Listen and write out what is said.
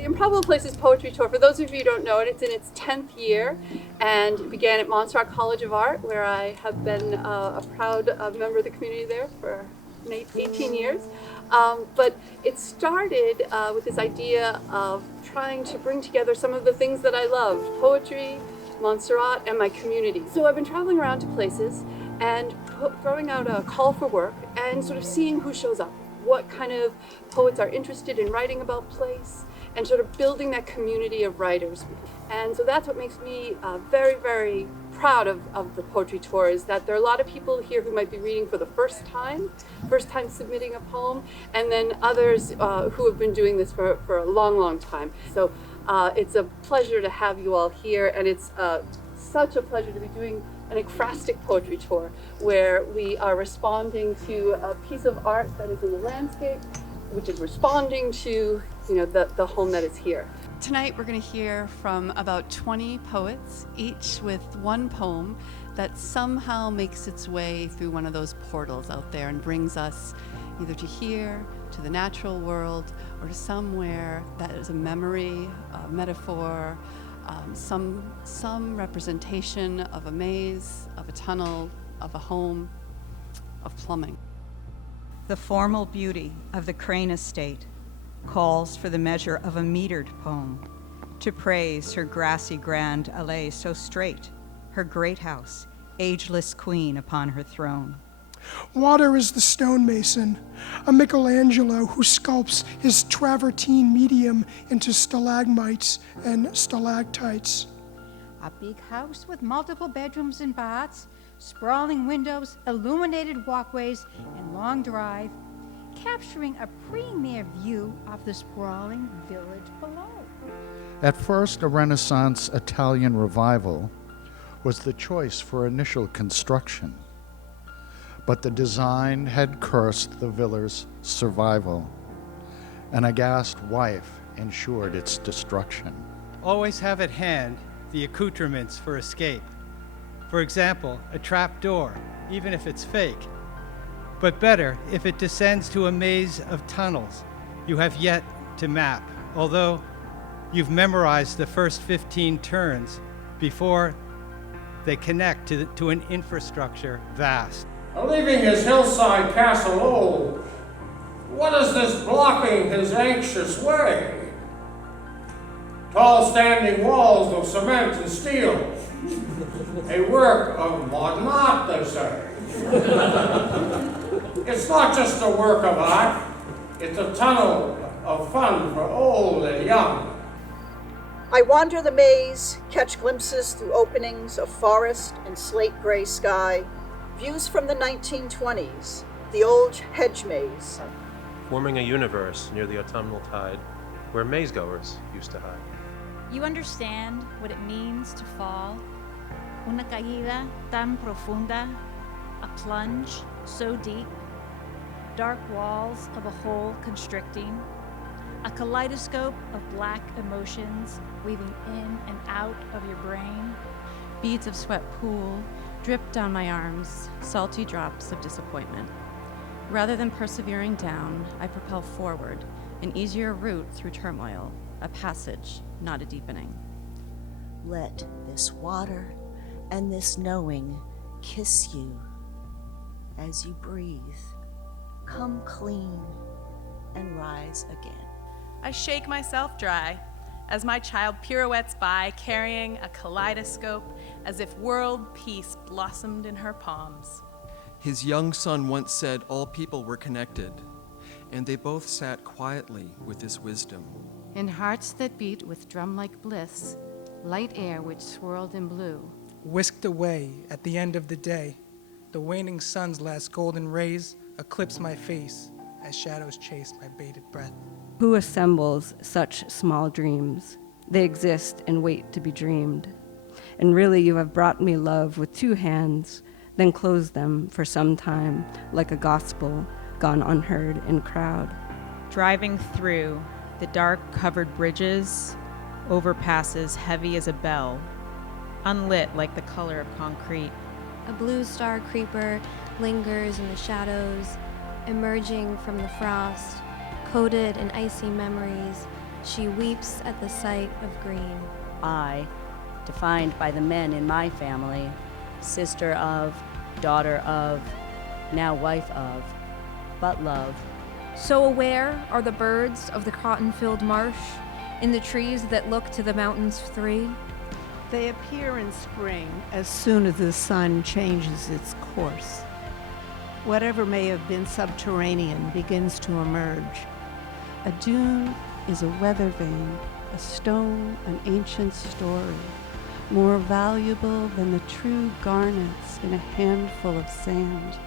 The Improbable Places Poetry Tour, for those of you who don't know it, it's in its 10th year and it began at Montserrat College of Art, where I have been a proud member of the community there for 18 years. But it started with this idea of trying to bring together some of the things that I loved: poetry, Montserrat, and my community. So I've been traveling around to places and throwing out a call for work and sort of seeing who shows up, what kind of poets are interested in writing about place, and sort of building that community of writers. And so that's what makes me very, very proud of the poetry tour, is that there are a lot of people here who might be reading for the first time submitting a poem, and then others who have been doing this for a long, long time. So it's a pleasure to have you all here, and it's such a pleasure to be doing an ekphrastic poetry tour where we are responding to a piece of art that is in the landscape, which is responding to the home that is here. Tonight we're going to hear from about 20 poets, each with one poem that somehow makes its way through one of those portals out there and brings us either to here, to the natural world, or to somewhere that is a memory, a metaphor, some representation of a maze, of a tunnel, of a home, of plumbing. The formal beauty of the Crane estate calls for the measure of a metered poem to praise her grassy grand allée so straight, her great house, ageless queen upon her throne. Water is the stonemason, a Michelangelo who sculpts his travertine medium into stalagmites and stalactites. A big house with multiple bedrooms and baths, sprawling windows, illuminated walkways, and long drive, capturing a premier view of the sprawling village below. At first, a Renaissance Italian revival was the choice for initial construction, but the design had cursed the villa's survival. An aghast wife ensured its destruction. Always have at hand the accoutrements for escape. For example, a trap door, even if it's fake. But better if it descends to a maze of tunnels you have yet to map, although you've memorized the first 15 turns before they connect to an infrastructure vast. Leaving his hillside castle old, what is this blocking his anxious way? Tall standing walls of cement and steel, a work of modern art, they say. It's not just a work of art, it's a tunnel of fun for old and young. I wander the maze, catch glimpses through openings of forest and slate gray sky, views from the 1920s, the old hedge maze. Forming a universe near the autumnal tide where maze-goers used to hide. You understand what it means to fall? Una caída tan profunda, a plunge so deep, dark walls of a hole constricting, a kaleidoscope of black emotions weaving in and out of your brain. Beads of sweat pool, drip down my arms, salty drops of disappointment. Rather than persevering down, I propel forward, an easier route through turmoil, a passage, not a deepening. Let this water and this knowing kiss you as you breathe. Come clean and rise again. I shake myself dry as my child pirouettes by, carrying a kaleidoscope as if world peace blossomed in her palms. His young son once said all people were connected, and they both sat quietly with this wisdom. In hearts that beat with drum-like bliss, light air which swirled in blue. Whisked away at the end of the day, the waning sun's last golden rays eclipse my face as shadows chase my bated breath. Who assembles such small dreams? They exist and wait to be dreamed. And really you have brought me love with 2 hands, then closed them for some time like a gospel gone unheard in crowd. Driving through the dark covered bridges, overpasses heavy as a bell, unlit like the color of concrete. A blue star creeper lingers in the shadows, emerging from the frost, coated in icy memories, She weeps at the sight of green. I, defined by the men in my family, sister of, daughter of, now wife of, but love. So aware are the birds of the cotton-filled marsh, in the trees that look to the mountains three. They appear in spring as soon as the sun changes its course. Whatever may have been subterranean begins to emerge. A dune is a weather vane, a stone, an ancient story, more valuable than the true garnets in a handful of sand.